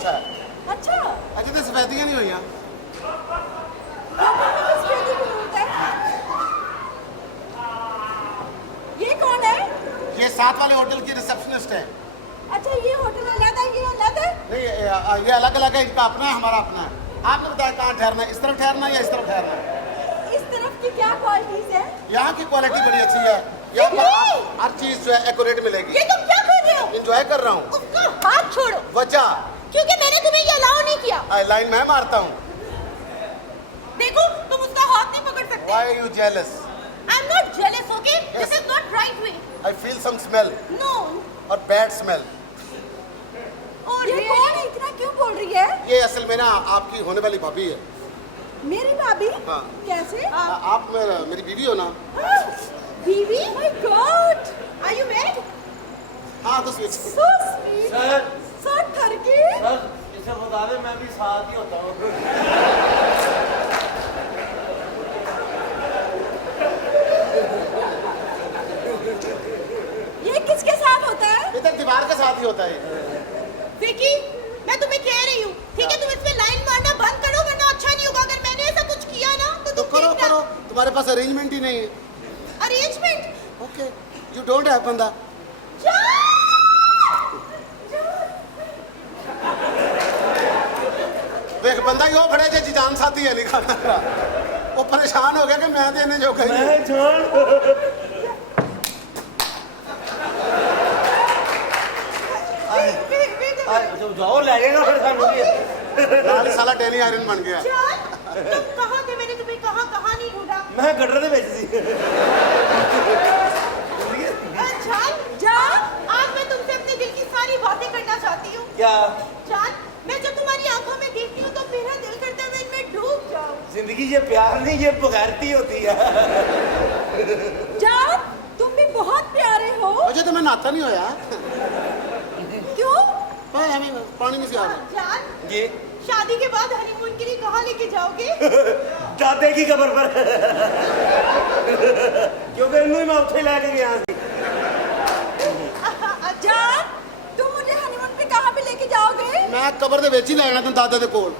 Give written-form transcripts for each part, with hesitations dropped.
पास है। अच्छा अजे तो सफेदियां नहीं हुई। ये कौन है? ये साथ वाले होटल की रिसेप्शनिस्ट है। अच्छा ये होटल अलग है, ये अलग है? नहीं ये अलग अलग है, इनका अपना है हमारा अपना है। आपने बताया कहाँ ठहरना है, इस तरफ ठहरना है या इस तरफ ठहरना है? इस तरफ की क्या क्वालिटीज है? यहाँ की क्वालिटी बड़ी अच्छी है, यहाँ पर हर चीज जो है एक्यूरेट मिलेगी। ये तुम क्या कर रहे हो? इंजॉय कर रहा हूँ। उसका हाथ छोड़ो। वजह क्योंकि मैंने तुम्हें ये अलाउ नहीं किया। लाइन मैं मारता हूँ। देखो तुम उसका हाथ नहीं पकड़ सकते। Why are you jealous? I'm not jealous, okay? Yes. This is not right way. I feel some smell No. और bad smell। और ये कौन है? इतना क्यों बोल रही है? ये असल में ना आपकी होने वाली भाभी है। मेरी भाभी? हाँ। कैसे? आप मेरी बीवी हो ना? बीवी? My God! Are you married? हाँ तो sweet. So sweet. Sir So ठरकी। सर इसे बता दे मैं भी साथ ही होता हूँ। ये किसके साथ होता है? इधर दीवार के साथ ही होता है। विकी, मैं तुम्हें कह रही हूँ, ठीक है? तुम इसमें लाइन मारना बंद करो वरना अच्छा नहीं होगा। अगर मैंने ऐसा कुछ किया ना तो तो करो करो, तुम्हारे पास अरेंजमेंट ही नहीं है। Arrangement? Okay, you don't have बंदा। देख बंदा ही हो खड़े जे जान साथी है लिखा। वो परेशान हो गया कि मैं देने जो कही। मैं जान जाओ लगेगा फिर सानू भी। लाल साला टेनी आयरन बन गया। तुम कहाँ थे? मैंने तुम्हें कहाँ नहीं ढूंढा। मैं गटर दे ਵਿੱਚ ਸੀ। जान, आज मैं तुमसे अपने दिल की सारी बातें करना चाहती हूँ। क्या जान, मैं जब तुम्हारी आंखों में देखती हूँ तो मेरा दिल करता है मैं इनमें डूब जाऊँ। जिंदगी ये प्यार नहीं ये बगैरती होती है। जान, तुम भी बहुत प्यारे हो। मुझे तो मैं नहाता नहीं होया। क्यों? हमें पानी नहीं से आ रहा। जान, जी शादी के बाद हनीमून के लिए कहाँ लेके जाओगे? दादे की कब्र पर। क्योंकि इन्हों ही मैं उठे लेके गया सी। जान, तुम मुझे हनीमून पे कहाँ पे लेके जाओगे? मैं कबर दे ਵਿੱਚ ही लेना तुम दादा दे कोल।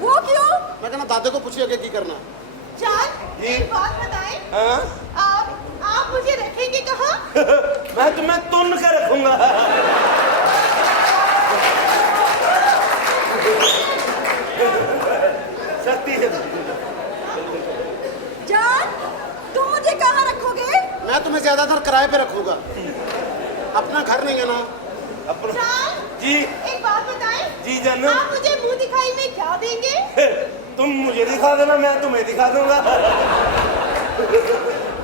वो क्यों? मैं कहना दादे को पूछिए आगे की करना। जान, जी? एक बात बताएं। हाँ? आप मुझे रखेंगे कहाँ? मैं तुम्हें तुन के रखूंगा। सख्ती से जान, तुम मुझे कहाँ रखोगे? मैं तुम्हें ज्यादातर किराए पे रखूंगा, अपना घर नहीं है ना। अपना जान, जी एक बात बताएं। जी जानू आप मुझे मुंह दिखाई में क्या देंगे? तुम मुझे दिखा देना मैं तुम्हें दिखा दूंगा।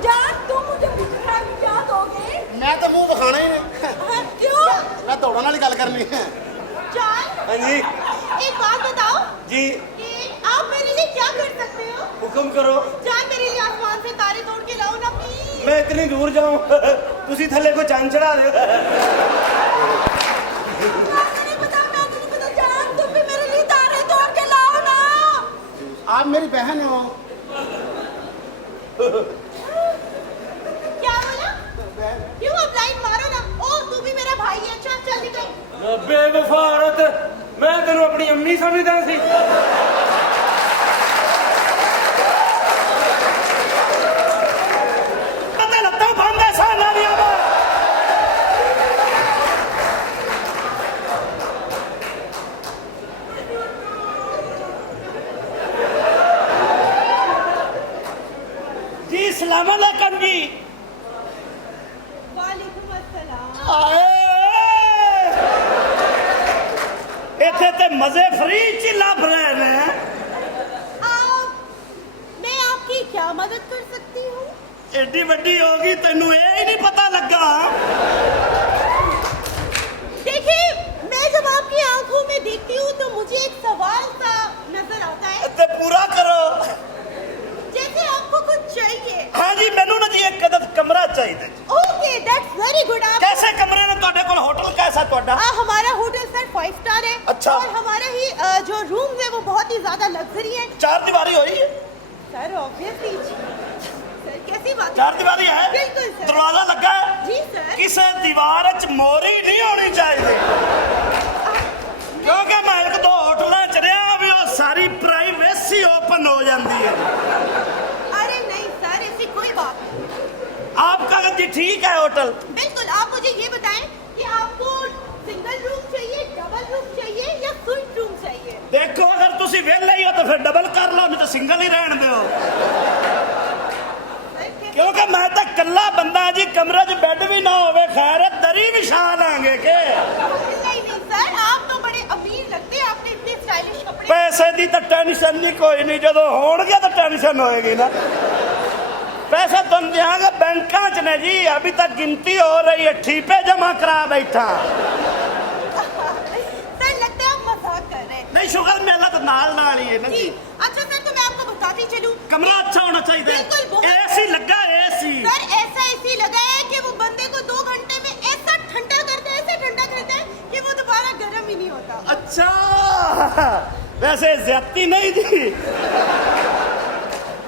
जान, तुम मुझे मुंह दिखाई में क्या दोगे? मैं तो मुंह दिखाना ही नहीं। क्यों? मैं दौड़न वाली गल करनी है। जान, हाँ जी एक बात बताओ जी कि आप मेरे लिए क्या कर सकते हो? हुक्म करो। जान, मेरे लिए आसमान से तारे तोड़ के लाओ ना प्लीज। मैं इतनी दूर जाऊं तुसी थल्ले को चांद चढ़ा दे। मैं नहीं पता जान, तुम भी मेरे लिए तारे तोड़ के लाओ ना। आप मेरी बहन हो। क्या बोला? क्यों? अब लाइन मारो ना। ओ तू भी मेरा भाई है। चल चल निकल। बेवफा औरत मैं तेनों अपनी अम्मी समझदा सी। पता लगता बंद है साला दिया। जी सलाम अलैकुम जी। वालेकुम अस्सलाम। इतने ते मजे फ्री च लभ रहे हैं। मैं आपकी क्या मदद कर सकती हूँ? एडी वड्डी होगी तेनू ये ही नहीं पता लगा। देखिए, मैं जब आपकी आंखों में देखती हूँ तो मुझे एक सवाल सा नजर आता है। ते पूरा करो। जैसे आपको कुछ चाहिए। हाँ जी मैनू ना जी एक कमरा चाहिए। Okay, that's very good. कैसे कमरे ने ਤੁਹਾਡੇ ਕੋਲ होटल कैसा ਤੁਹਾਡਾ? हमारा होटल सर 5 स्टार है। अच्छा। और हमारा ही जो रूम है वो बहुत ही ज्यादा लग्जरी है। चार दीवारी हुई है? Sir obviously. सर कैसी बात है? चार दीवारी है? बिल्कुल सर। दरवाजा लगा है? जी सर। किसी दीवार च मोरी नहीं होनी चाहिए क्योंकि मैं रही है। अरे नहीं सर, ऐसी कोई बात नहीं। आपका जी ठीक है होटल। बिल्कुल, आप मुझे ये बताएं कि आपको सिंगल रूम चाहिए, डबल रूम चाहिए या स्वीट रूम चाहिए? देखो अगर तुसी वेले ही हो तो फिर डबल कर लो, नहीं तो सिंगल ही रहने दो। क्योंकि मैं तो कला बंदा जी, कमरे च बेड भी ना होवे, खैर है, दरी विछा लांगे के। नहीं नहीं सर, आप तो बड़े अमीर लगते हैं, आपने इतने स्टाइलिश कपड़े। पैसे दी तो टेंशन नहीं कोई नहीं, जो होणगे तो टेंशन होएगी ना। पैसे तुम देंगे बैंकों च ने जी, अभी तक गिनती हो रही है, ठीपे जमा करा बैठा। सर लगता है आप मजाक कर रहे हैं। नहीं शुगर मेला तो नाल नाल ही है ना जी जी। अच्छा सर, तो मैं आपको बताती चलूं, कमरा अच्छा होना चाहिए। बिल्कुल, बहुत- एसी लगा एसी। सर ऐसा एसी लगा है कि वो बंदे को 2 घंटे में ऐसा ठंडा करता है, ऐसे ठंडा करता है कि वो दोबारा गर्म ही नहीं होता। अच्छा वैसे ज्यादती नहीं जी,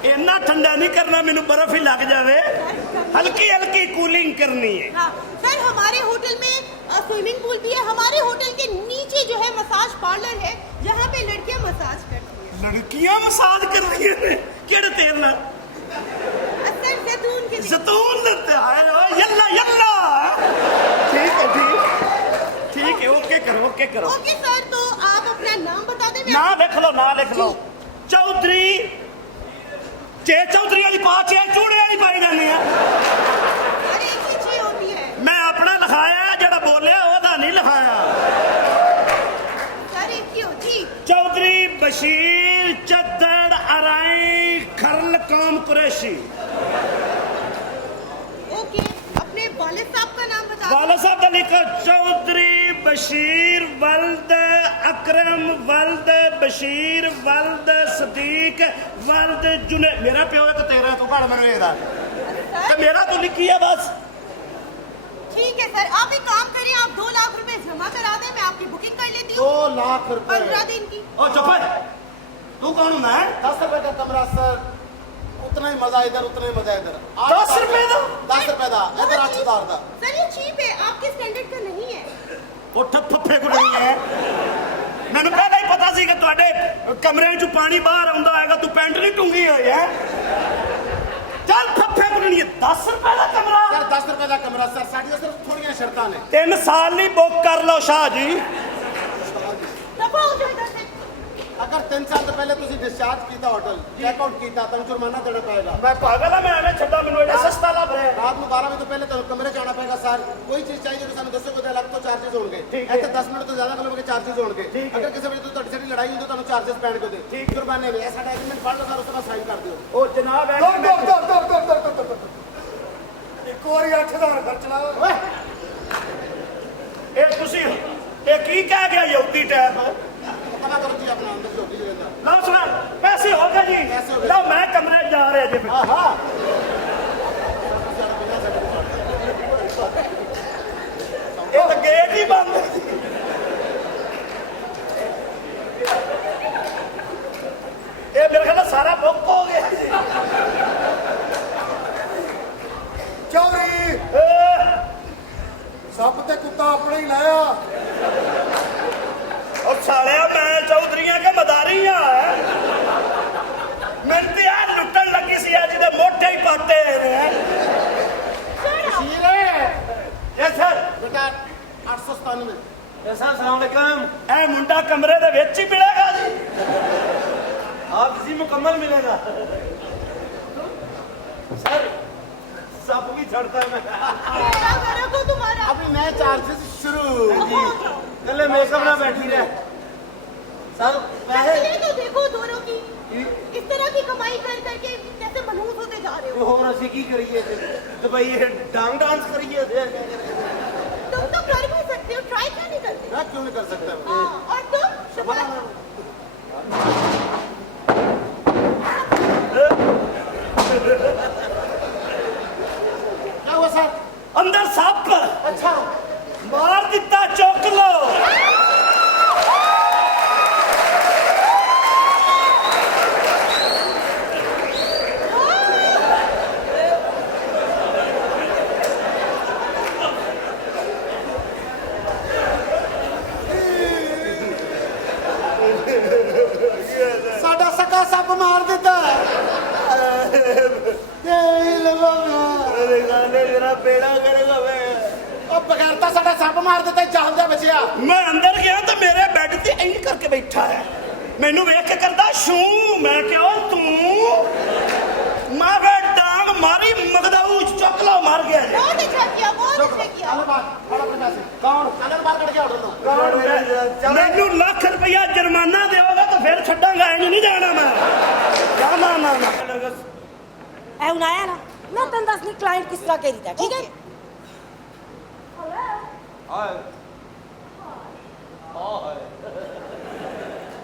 इतना ठंडा नहीं करना, मैंने बर्फ ही लग जावे, हल्की हल्की कूलिंग करनी है। हाँ सर, हमारे होटल में स्विमिंग पूल भी है। हमारे होटल के नीचे जो है मसाज पार्लर है, जहाँ पे लड़कियाँ मसाज करती हैं। लड़कियां मसाज कर रही है केड़े तेल ना? सर जैतून के जैतून लेते आए हो, यल्ला यल्ला। ठीक है ठीक है, ओके करो ओके करो। ओके सर, तो आप अपना नाम बता दें। मैं ना लिख लो ना लिख लो। चौधरी चे चौधरी वाली पा चे चूड़े वाली पाई जानी है। अरे एक ही चीज होती है मैं अपना लिखाया, जड़ा बोलिया ओदा नहीं लिखाया। सर, एक ही होती। चौधरी बशीर चद्दड़ अराई खरल कौम कुरैशी। ओके, अपने वालिद साहब का नाम बता दें। वाला साहब का लिखो चौधरी बशीर वल्द अकरम वल्द बशीर वल्द सदीक वल्द जुने। मेरा प्यो है तो तेरा तू घड़ मैनू एदा सर ते मेरा तो लिखी है बस। ठीक है सर, आप एक काम करें, आप 2 लाख रुपए जमा करा दें, मैं आपकी बुकिंग कर लेती हूँ 2 लाख 15 रुपए। दिन की। ओ चुप है, तू कौन होना है? 10 रुपए का कमरा सर, उतना ही मजा इधर, उतना ही मजा इधर। 10 रुपए का? 10 रुपए का इधर 8000 का। सर ये चीप है, आपके स्टैंडर्ड का नहीं है। उठ फफे को नहीं है। मैंने पहले ही पता सी कि तुहाडे कमरे चों पानी बाहर आउंदा होएगा, तू पैंट नहीं टूंगी होई है। चल फफे को नहीं है। 10 रुपए का कमरा सर 10 रुपए का कमरा सर, साडियां सिर्फ थोड़ियां शर्तां ने। 3 साल नहीं बुक कर लो शाह जी। दफा हो जाओ इधर से। अगर 3 साल तो पहले तुसी डिस्चार्ज कीता होटल, चेकआउट कीता, तो जुर्माना देना पड़ेगा। मैं पागल है, मैं एवें छड्डा, मैनू एडा सस्ता लग रहा है। रात में 12 बजे तो पहले तो कमरे जाना पड़ेगा सर। कोई चीज चाहिए तो सानू दसो, कोई अलग तो चार्जेस होंगे। ਇੱਥੇ 10 ਮਿੰਟ ਤੋਂ ਜ਼ਿਆਦਾ ਕੋਲੋਂ ਚਾਰजेस ਹੋਣਗੇ। ਅਗਰ ਕਿਸੇ ਵੇਲੇ ਤੁਹਾਡੀ ਸਾਡੀ ਲੜਾਈ ਹੁੰਦੀ ਤੁਹਾਨੂੰ ਚਾਰजेस ਪੈਣਗੇ ਉਹਦੇ। ਠੀਕ ਜੁਰਮਾਨੇ ਨੇ। ਇਹ ਸਾਡਾ ਐਗਰੀਮੈਂਟ ਪੜ੍ਹ ਲਓ ਸਰ, ਉਸ ਤੋਂ ਬਾਅਦ ਸਾਈਨ ਕਰ ਦਿਓ। ਉਹ ਜਨਾਬ ਹੈ ਇੱਕ ਵਾਰੀ 8000 ਖਰਚ ਲਾ ਓਏ। ਇਹ ਤੁਸੀਂ ਇਹ ਕੀ ਕਹਿ ਗਿਆ ਯਹੂਦੀ ਟੈਪ? ਪਤਾ ਕਰੋ ਜੀ ਆਪਣਾ ਅੰਦਰ ਝੋਟੀ ਦੇ ਅੰਦਰ। ਲਓ ਸੁਣਾ, ਪੈਸੇ ਹੋ ਗਏ ਜੀ। ਪੈਸੇ ਹੋ ਗਏ। ਲਓ ਮੈਂ ਕਮਰੇ ਜਾ ਰਿਹਾ ਜੀ। ਆਹਾ ਇਹ ਤਾਂ ਗੇਟ ਹੀ ਬੰਦ ਹੈ। ਇਹ ਮੇਰੇ ਖਿਆਲ ਨਾਲ ਸਾਰਾ ਬੁੱਕ ਹੋ ਗਿਆ ਜੀ। ਚੌਧਰੀ ਸੱਪ ਤੇ ਕੁੱਤਾ ਆਪਣਾ ਹੀ ਲਾਇਆ। और सालिया मैं चौधरिया के मदारिया है। मिलती है लुटन लगी सी आज दे मोटे ही पाते हैं। शीरे यस सर। बेटा 897। अस्सलाम वालेकुम। ए मुंडा कमरे दे विच ही मिलेगा जी। आप इसी मुकम्मल मिलेगा सर। सब भी छड़ता है मैं। मेरा घर को तुम्हारा। अभी नए चार्जेस शुरू। जी कल मेकअप ना बैठी रहे सर। पैसे ये तो देखो दोनों की इस तरह की कमाई कर करके कैसे मनहूस होते जा रहे हो। और असि की करिए तो भाई ये डांग डांस करिए। तुम तो कर भी सकते हो, ट्राई क्यों नहीं करते? मैं क्यों नहीं कर सकता? हाँ, और तुम शुक्र। क्या हुआ सर? अंदर सप अच्छा मार दिता, चुक लो। साडा सका सप मार दिता। ਮੇਰਾ ਬੇੜਾ ਕਰੇਗਾ ਵੇ। ਉਹ ਬਗੈਰ ਤਾਂ ਸਾਡਾ ਸੱਪ ਮਾਰ ਦਿੱਤਾ ਜਾਲਦਾ ਬਚਿਆ। ਮੈਂ ਅੰਦਰ ਗਿਆ ਤੇ ਮੇਰੇ ਬੈੱਡ ਤੇ ਇੰਜ ਕਰਕੇ ਬੈਠਾ ਹੈ, ਮੈਨੂੰ ਵੇਖ ਕੇ ਕਰਦਾ ਸ਼ੂ। ਮੈਂ ਕਿਹਾ ਓਏ ਤੂੰ, ਮੈਂ ਵੇ ਡਾਂਗ ਮਾਰੀ ਮਗਦਾਊ ਚੁੱਕ ਲਾ, ਮਾਰ ਗਿਆ ਜੀ। बहुत अच्छा किया, बहुत अच्छा किया। ਚੱਲ ਬਾਹਰ ਫੜ ਆਪਣੇ ਪੈਸੇ। ਕੌਣ ਚੱਲ ਬਾਹਰ ਕੱਢ ਕੇ ਆਉਣ ਨੂੰ। ਕੌਣ ਮੇਰਾ ਚੱਲ ਮੈਨੂੰ ਲੱਖ ਰੁਪਇਆ ਜੁਰਮਾਨਾ ਦਿਓਗਾ ਤਾਂ ਫਿਰ ਛੱਡਾਂਗਾ, ਇੰਜ ਨਹੀਂ ਜਾਣਾ ਮੈਂ। ਨਾ ਨਾ ਨਾ ਐ ਹੁਣ ਆਇਆ ਨਾ, ਮੈਂ ਤੈਨੂੰ ਦੱਸਣੀ ਕਲਾਇੰਟ ਕਿਸ ਤਰ੍ਹਾਂ ਕਰੀਦਾ, ਠੀਕ ਹੈ? Hi. Hi.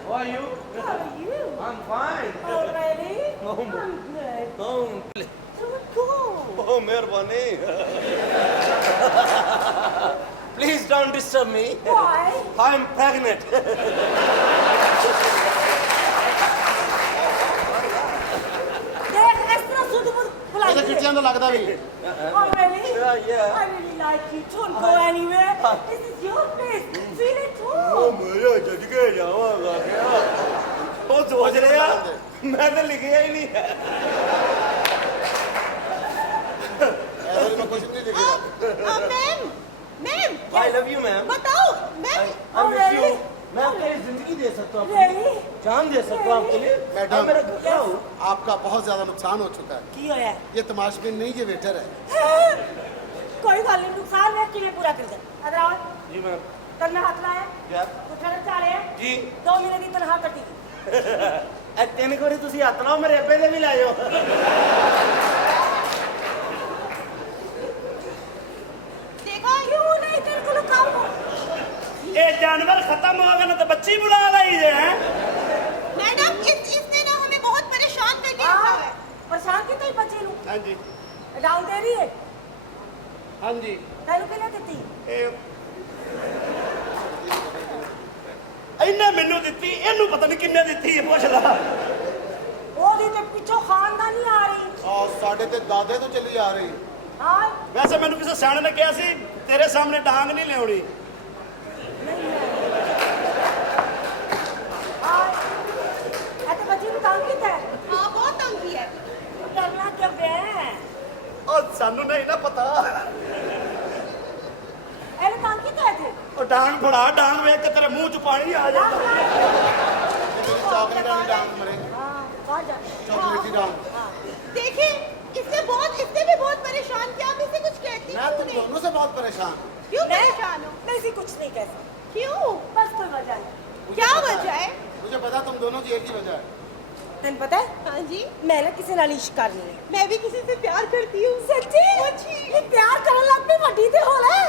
How are you? How are you? I'm fine. Oh, really? Oh, I'm good. Oh, Don't go. oh, मेहरबानी. Please don't disturb me. Why? I'm pregnant. देख, इस तरह सुध बुध बुलाई ਉਹਦੇ दे। ਚਿੱਟੀਆਂ ਤੋਂ ਲੱਗਦਾ ਵੀ। Oh, really? Yeah. I really like you. Don't go anywhere. This is your place. Feel at home. मेरा जज के जावांगा क्या? वो सोच रहे मैं तो लिखिया ही नहीं है। ऐसे में कुछ नहीं दिखेगा। Ma'am, ma'am, I love you, ma'am. बताओ, ma'am. I Oh, miss you. really? मैं आपके लिए जिंदगी दे सकता हूँ, Really? जान दे सकता हूँ आपके लिए। मैडम। आप मेरा घर हो। आपका बहुत ज्यादा नुकसान हो चुका है। की होया? ये तमाशबीन नहीं, ये वेटर है। कोई गल नहीं, नुकसान मैं किवें पूरा कर दे। अदर आओ, जी मैम। तन्ना हाथ लाया। क्या? उठण चाले। जी। 2 महीने की तनख्वाह कटी। ਇਹ ਤਿੰਨ ਵਾਰੀ ਤੁਸੀਂ ਹੱਥ ਲਾਓ, ਮੇਰੇ ਅੱਬੇ ਦੇ ਵੀ ਲੈ ਜਾਓ। देखा? क्यों नहीं तेरे को काम? ਇਹ ਜਾਨਵਰ खत्म हो गए ना तो बच्ची बुला लाई है। मैडम, इसने ना हमें बहुत परेशान करके रखा है। परेशान की तई बच्चे नु हाँ जी, डाउन दे रही है। हाँ जी। तेनु किने दित्ती? ਇਹਨੇ ਮੈਨੂੰ ਦਿੱਤੀ, ਇਹਨੂੰ ਪਤਾ ਨਹੀਂ ਕਿੰਨੇ ਦਿੱਤੀ ਹੈ, ਪੁੱਛ ਲਾ। ओदी ते पिछो खानदानी आ रही। और साढ़े ते दादे तो चली आ रही। हां ਵੈਸੇ ਮੈਨੂੰ ਕਿਸੇ ਸਿਆਣੇ ਨੇ ਕਿਹਾ ਸੀ ਤੇਰੇ ਸਾਹਮਣੇ ਡਾਂਗ ਨਹੀਂ ਲਿਆਉਣੀ। हां एते बच्ची नु तंग कीता है। हाँ, बहुत तंग किया है। तू करना क्यों बे? ਉਹ ਸਾਨੂੰ ਨਹੀਂ ਨਾ ਪਤਾ। एने तंग कीता है थे। ਉਹ ਡਾਂਗ ਫੜਾ, ਡਾਂਗ ਵੇਖ ਕੇ ਤੇਰੇ ਮੂੰਹ 'ਚ ਪਾਣੀ ਆ ਜਾਂਦਾ। ये मेरी चॉकलेट वाली डांग मरे। हां बाहर जा। चॉकलेटी डांग। देखिए, इससे भी बहुत परेशान किया। आप इसे कुछ कहती मैं क्यों तुम नहीं? दोनों से बहुत परेशान। क्यों परेशान हो? मैं इसे कुछ नहीं कह सकती। क्यों? बस कोई वजह नहीं। क्या वजह है? मुझे पता तुम दोनों की एक ही वजह है। तेन पता है हाँ जी, मैं ना किसी नाल इश्क करनी है। मैं भी किसी से प्यार करती हूँ। सच्ची? ये प्यार करन लग पई ਵੱਡੀ ਤੇ ਹੋ ਲੈ।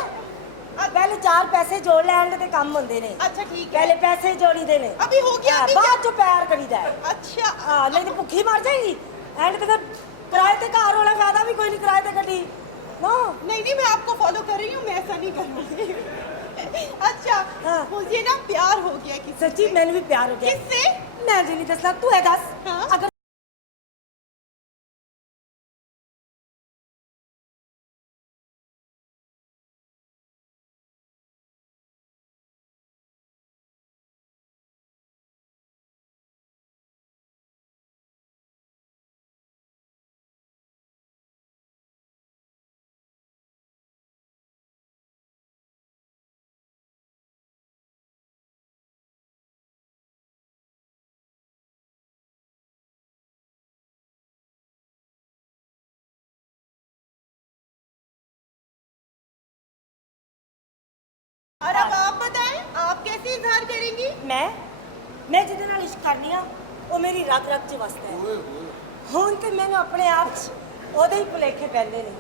पहले 4 पैसे जोड़ लैंड ते काम ਹੁੰਦੇ ਨੇ। अच्छा ठीक है। पहले पैसे जोड़ीਦੇ ਨੇ। अभी हो गया, अभी ਬਾਅਦ ਚ ਪਿਆਰ ਕਰੀਦਾ ਹੈ। अच्छा, ਨਹੀਂ ਤੇ ਭੁੱਖੀ ਮਰ ਜਾਏਗੀ। ਐਂਡ ਤੇ ਫਿਰ ਕਿਰਾਏ ਤੇ ਘਰ ਵਾਲਾ ਫਾਇਦਾ ਵੀ ਕੋਈ ਨਹੀਂ, ਕਿਰਾਏ ਤੇ ਗੱਡੀ ਨਾ। नहीं, मैं आपको फॉलो कर रही हूँ, मैं ऐसा नहीं करूँगी। अच्छा, हाँ। मुझे ना प्यार हो गया किसी सच्ची से। ਮੈਨੂੰ ਵੀ ਪਿਆਰ ਹੋ ਗਿਆ। किससे? ਮੈਂ ਜੀ ਨਹੀਂ ਦੱਸਣਾ, ਤੂੰ ਇਹ ਦੱਸ। हाँ। ਅਗਰ और अब आप बताएं, आप कैसे इजहार करेंगी? ਮੈਂ ਜਿਹਦੇ ਨਾਲ ਇਸ਼ਕ ਕਰਨੀ ਆ ਉਹ ਮੇਰੀ ਰਗ ਰਗ 'ਚ ਵਸਦਾ ਹੈ। ਹੁਣ ਤੇ ਮੈਨੂੰ ਆਪਣੇ ਆਪ 'ਚ ਉਹਦੇ ਹੀ ਭੁਲੇਖੇ ਪੈਂਦੇ ਨੇ।